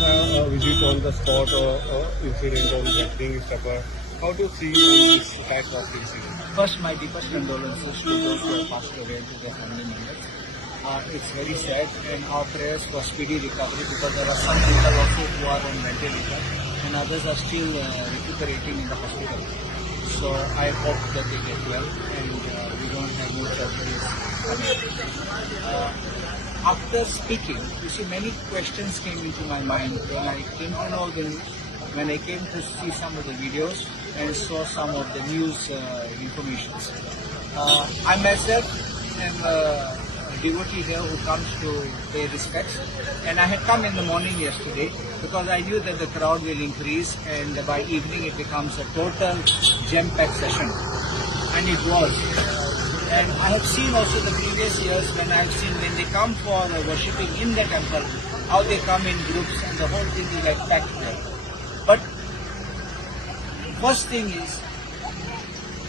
have a visit on the spot or incident on happening stuff. How do you see on this type of incident? First, my deepest condolences to those who have passed away and to their family members. It's very sad, and our prayers for speedy recovery, because there are some people also who are on ventilator and others are still recuperating in the hospital. So I hope that they get well and we don't have more surgeries coming. After speaking, you see, many questions came into my mind when I came to know when I came to see some of the videos and saw some of the news information. I myself am a devotee here who comes to pay respects, and I had come in the morning yesterday because I knew that the crowd will increase and by evening it becomes a total jam-packed session, and it was. And I have seen also the previous years when I have seen when they come for worshipping in the temple, how they come in groups and the whole thing is like packed there. But first thing is,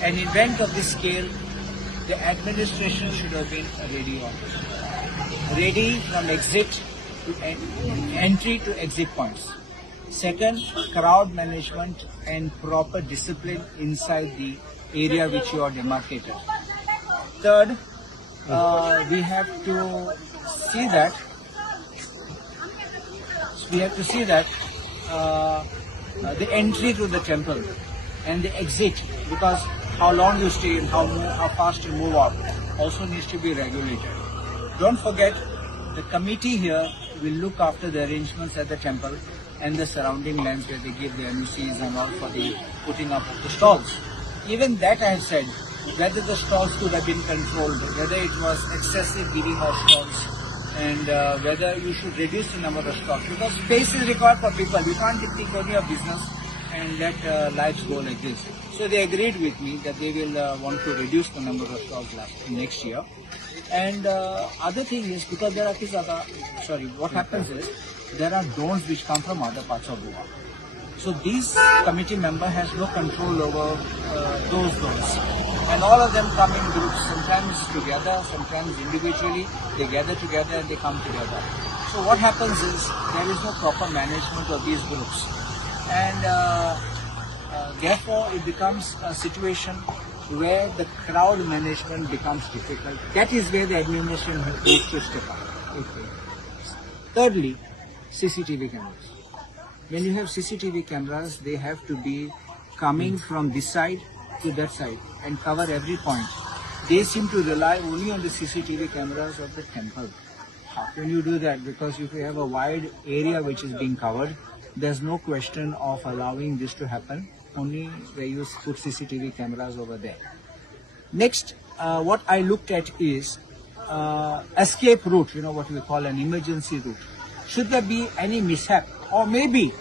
an event of this scale, the administration should have been ready on it. Ready from exit to entry to exit points. Second, crowd management and proper discipline inside the area which you are demarcated. Third, we have to see that the entry to the temple and the exit, because how long you stay and how fast you move out also needs to be regulated. Don't forget, the committee here will look after the arrangements at the temple and the surrounding lands where they give the MCs and all for the putting up of the stalls. Even that I have said, whether the stalls could have been controlled, whether it was excessive giving of stalls, and whether you should reduce the number of stalls, because space is required for people. You can't take only a business and let lives go like this. So they agreed with me that they will want to reduce the number of stalls next year. And other thing is, because there are what happens is, there are drones which come from other parts of Goa. So this committee member has no control over those drones. And all of them come in groups, sometimes together, sometimes individually. They gather together and they come together. So what happens is, there is no proper management of these groups. And therefore, it becomes a situation where the crowd management becomes difficult. That is where the administration needs to step up. Okay. Thirdly, CCTV cameras. When you have CCTV cameras, they have to be coming from this side to that side and cover every point. They seem to rely only on the CCTV cameras of the temple. How can you do that? Because if you have a wide area which is being covered, there's no question of allowing this to happen, only where you put CCTV cameras over there. Next, what I looked at is escape route, what we call an emergency route. Should there be any mishap, or maybe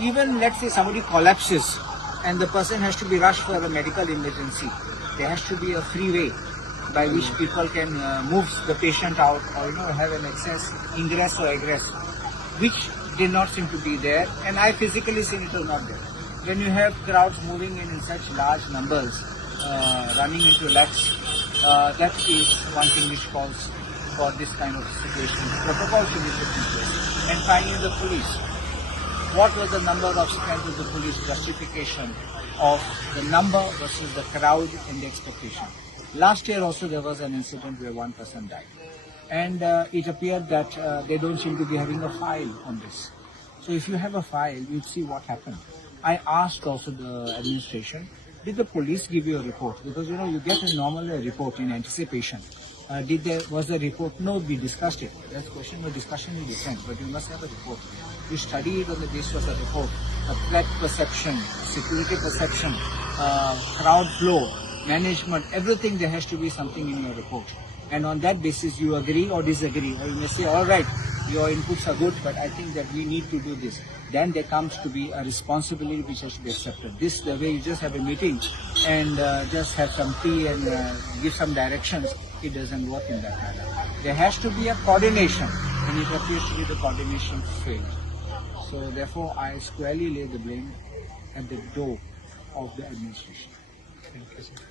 even, let's say, somebody collapses and the person has to be rushed for a medical emergency, there has to be a free way by which people can move the patient out, or have an access, ingress or egress, which did not seem to be there, and I physically seen it was not there. When you have crowds moving in such large numbers, running into lakhs, that is one thing which calls for this kind of situation. Protocol should be put in place. And finally, the police. What was the number of strength of the police? Justification of the number versus the crowd and the expectation. Last year also there was an incident where one person died. And it appeared that they don't seem to be having a file on this. So if you have a file, you'd see what happened. I asked also the administration, did the police give you a report? Because you get a normal report in anticipation. Was the report? No, we discussed it. That question of discussion is different, but you must have a report. You study it on the basis of a report, a threat perception, security perception, crowd flow, management, everything. There has to be something in your report. And on that basis, you agree or disagree. Or you may say, all right, your inputs are good, but I think that we need to do this. Then there comes to be a responsibility which has to be accepted. This, the way you just have a meeting and just have some tea and give some directions, it doesn't work in that manner. There has to be a coordination, and it appears to be the coordination failed. So therefore, I squarely lay the blame at the door of the administration. Thank you, sir.